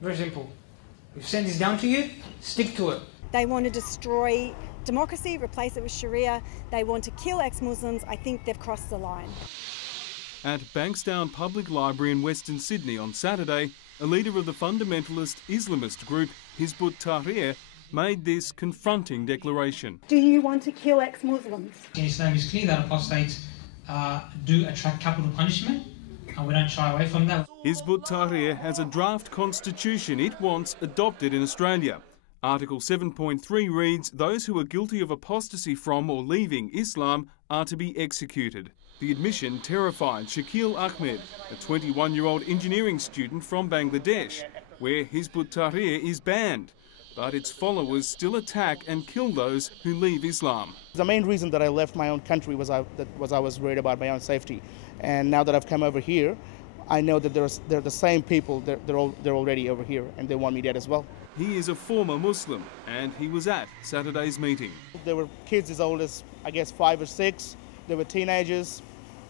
Very simple. We've sent this down to you, stick to it. They want to destroy democracy, replace it with Sharia. They want to kill ex-Muslims. I think they've crossed the line. At Bankstown Public Library in Western Sydney on Saturday, a leader of the fundamentalist Islamist group Hijb-Ut-Tahrir made this confronting declaration. Do you want to kill ex-Muslims? In Islam, it's clear that apostates do attract capital punishment, and we don't shy away from that. Hijb-Ut-Tahrir has a draft constitution it wants adopted in Australia. Article 7.3 reads, those who are guilty of apostasy from or leaving Islam are to be executed. The admission terrified Shakil Ahmed, a 21-year-old engineering student from Bangladesh, where Hijb-Ut-Tahrir is banned. But its followers still attack and kill those who leave Islam. The main reason that I left my own country was I was worried about my own safety. And now that I've come over here, I know that they're the same people, they're already over here, and they want me dead as well. He is a former Muslim, and he was at Saturday's meeting. There were kids as old as, I guess, 5 or 6. They were teenagers,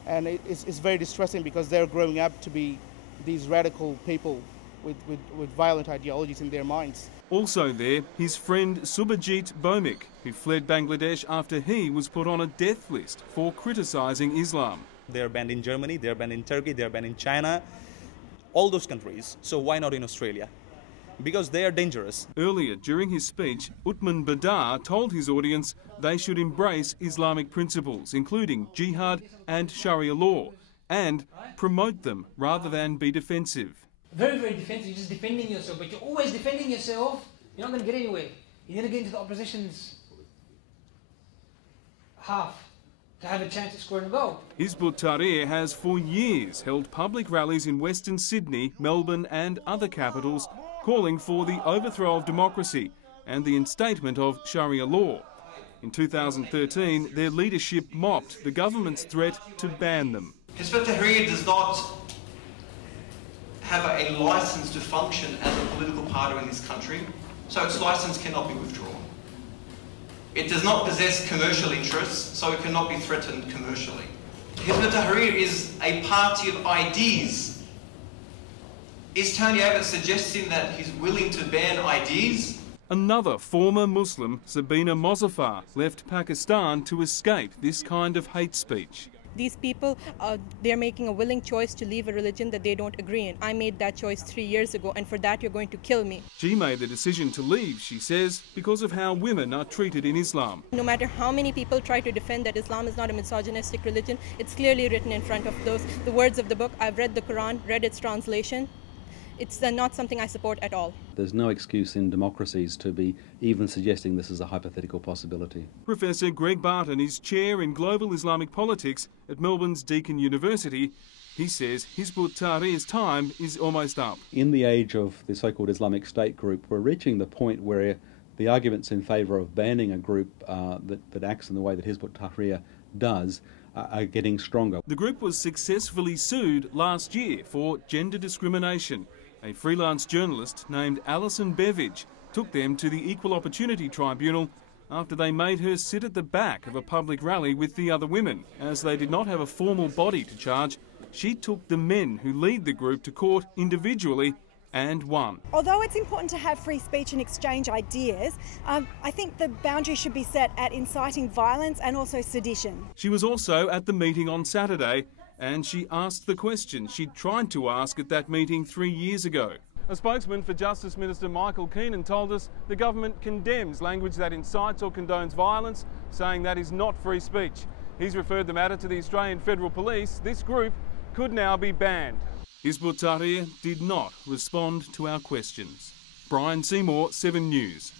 and it's very distressing because they're growing up to be these radical people with violent ideologies in their minds. Also there, his friend Subhajit Bhowmik, who fled Bangladesh after he was put on a death list for criticising Islam. They're banned in Germany, they're banned in Turkey, they're banned in China, all those countries. So why not in Australia? Because they are dangerous. Earlier during his speech, Uthman Badar told his audience they should embrace Islamic principles, including jihad and Sharia law, and promote them rather than be defensive. Very, very defensive. You're just defending yourself, but you're always defending yourself. You're not going to get anywhere. You need to get into the opposition's half to have a chance at scoring a goal. Hijb-Ut-Tahrir has for years held public rallies in Western Sydney, Melbourne and other capitals calling for the overthrow of democracy and the instatement of Sharia law. In 2013, their leadership mocked the government's threat to ban them. Hijb-Ut-Tahrir does not have a license to function as a political party in this country, so its license cannot be withdrawn. It does not possess commercial interests, so it cannot be threatened commercially. Hijb-Ut-Tahrir is a party of ideas. Is Tony Abbott suggesting that he's willing to ban ideas? Another former Muslim, Sabina Mozaffar, left Pakistan to escape this kind of hate speech. These people, they're making a willing choice to leave a religion that they don't agree in. I made that choice 3 years ago, and for that you're going to kill me. She made the decision to leave, she says, because of how women are treated in Islam. No matter how many people try to defend that Islam is not a misogynistic religion, it's clearly written in front of the words of the book. I've read the Quran, read its translation. It's not something I support at all. There's no excuse in democracies to be even suggesting this is a hypothetical possibility. Professor Greg Barton is chair in global Islamic politics at Melbourne's Deakin University. He says Hijb-Ut-Tahrir's time is almost up. In the age of the so-called Islamic State group, we're reaching the point where the arguments in favour of banning a group that acts in the way that Hijb-Ut-Tahrir does are getting stronger. The group was successfully sued last year for gender discrimination. A freelance journalist named Alison Beveridge took them to the Equal Opportunity Tribunal after they made her sit at the back of a public rally with the other women. As they did not have a formal body to charge, she took the men who lead the group to court individually and won. Although it's important to have free speech and exchange ideas, I think the boundary should be set at inciting violence and also sedition. She was also at the meeting on Saturday, and she asked the question she'd tried to ask at that meeting 3 years ago. A spokesman for Justice Minister Michael Keenan told us the government condemns language that incites or condones violence, saying that is not free speech. He's referred the matter to the Australian Federal Police. This group could now be banned. Hijb-Ut-Tahrir did not respond to our questions. Brian Seymour, 7 News.